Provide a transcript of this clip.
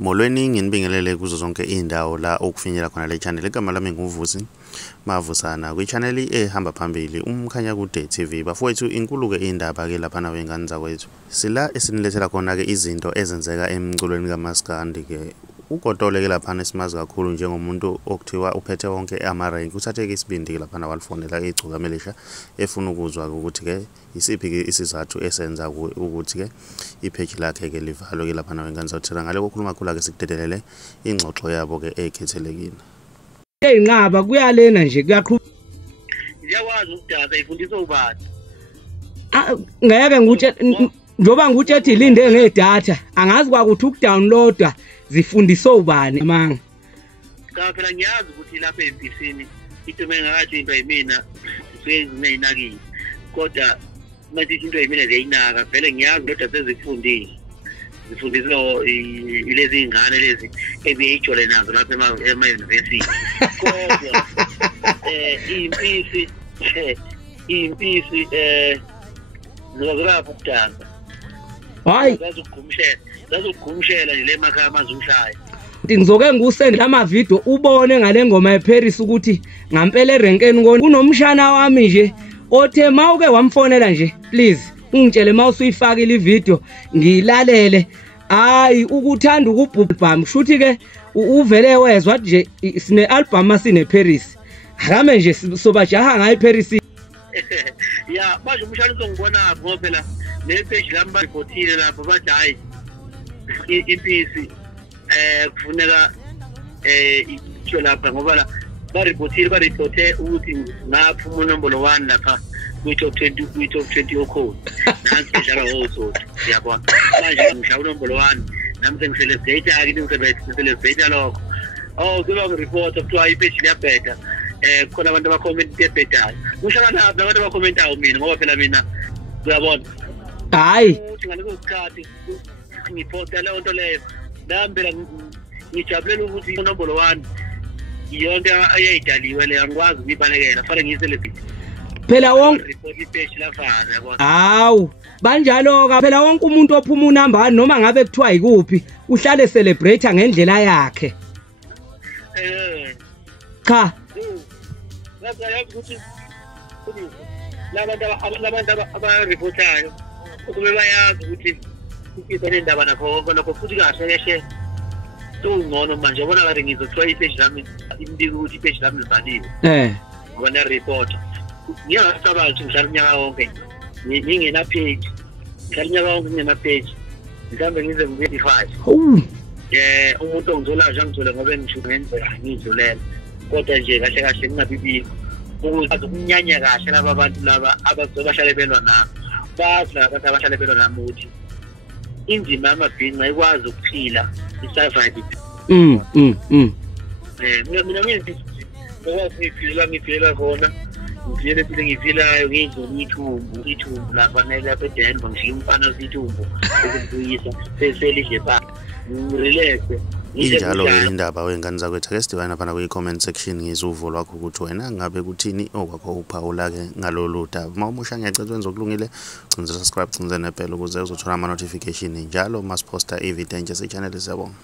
Molweni nginibingelele kuzo zonke indawo la okufinyela khona le channel. Igama lami nguvusi Mavusana kwi channel ehamba phambili umkhanya kude TV. Bafowethu inkulu ke indaba ke lapha nawe ingane zakwethu. Sila esinilethela khona ke izinto ezenzeka emculweni kaMaskandi ke. Ugodole ke lapha nesimazi kakhulu njengomuntu okuthiwa uphethe wonke ama-rank. Uthathe ke isibindi ke lapha walifonela egcokama elisha efuna ukuzwa ukuthi ke isiphi ke isizathu esenza ukuthi ke ipage lakhe ke livalo ke lapha nawe ingane zawuthela ngale kokhuluma kakhulu ke sikudedelele ingxoxo yabo ke ekhethelekile. Eyinqaba kuyalena nje kuyaqhubeka. Ngiyakwazi ukudada ifundisa ubani. Ngeke nguthe njoba nguthi ethi linde ngedatha angazi kwakuthi ukudownloada zifundiswa ubani amanga. Cha phela ngiyazi ukuthi lapha eMPCini into mengakathi into yimina seyinayinakile. Kodwa manje into yimina leyinaka vele ngiyazi kodwa sezifundile. Zifundiswa ilezi ingane lezi ebeyijole nazo lapha ema-university. Kodwa impisi nozolapha ukudansa. Hayi lazugumshela nje le makhaya amazumshaya. Ngizoke ngusende ama video ubone ngale ngoma eParis ukuthi ngampela erenkeni kunomshana wami nje othe mawuke wamfonela nje please ungitshele mawusuyifakile ivideo ngilalele. Hayi ukuthanda ukubhubhama kushuthi ke uvele wezwa nje sine album asine Paris. Hame nje sobajaha ngayi Paris. Ya manje umshana uzongibona ngoba phela le page lami baripotile lapho bathi hayi impisi kufuneka itsho lapha ngoba la baripote ukuthi ngaphuma unombolo 1 lapha kwi-top 20 ocode nansi njalo also yabona manje ngishaya unombolo 1 nami sengiselebrate ke ngicelebrate lokho kuba ngi-report kuthiwa ipage liyabheda khona abantu abacomment ebhedayo ngishaka lapha abantu abacommentayo mina ngoba phela mina uyabona hayi ukuthi ngaleso sikhathi ngiposta leyo nto leyo nami phela ngijabulela ukuthi unombolo 1 yonke ayayidaliwe le angikwazi ukuyibalekela fanele ngiyicelebrate phela wonke report ipage lafana yabona. Hawu banjalo ka phela wonke umuntu ophuma unumber 1 noma ngabe kuthiwa yikuphi uhlale celebrate ngendlela yakhe. Cha ukuthi labantu abareportayo kube bayazi ukuthi iphela indaba nakho futhi kahle kahle ngcono manje ubona ngathi ngizothiwa ipage lami imbike ukuthi ipage lami livaliwe ngoba ne-report ngiyacabangi ukuthi ngihlala unyaka wonke ngingena page ngihlala unyaka wonke ngingena page mhlawumbe ngize ngi-25 umuntu ongizolayo angizole ngoba ngisho ngenzeka ngidlulela kodwa nje kahle kahle ngingabibiko ukuze ukunyanya kahle laba bantu laba abazobahlale belwa nami bazi labantu abahlale belwa nami ukuthi indima yamabhinqa ikwazi ukuphila i-survive. Mina ngiphilela khona ngivile phile ngiphilayo ngizona ithumbu lapha lapha eDenver ngishiya umfana osithumbu ukubuyisa seselidle pha ngirelaxe. Injalo indaba wengane zakwethu ake sidibane lapha kwi-comment section ngizuvo lwakho ukuthi wena ngabe kuthini okwakho uphawula ke ngalolu daba. Mawumusha ngiyacela wenza okulungile ugcina subscribe ugcina nebell ukuze uzothola ama notification njalo masiposta i-video entsha se-channel siyabonga.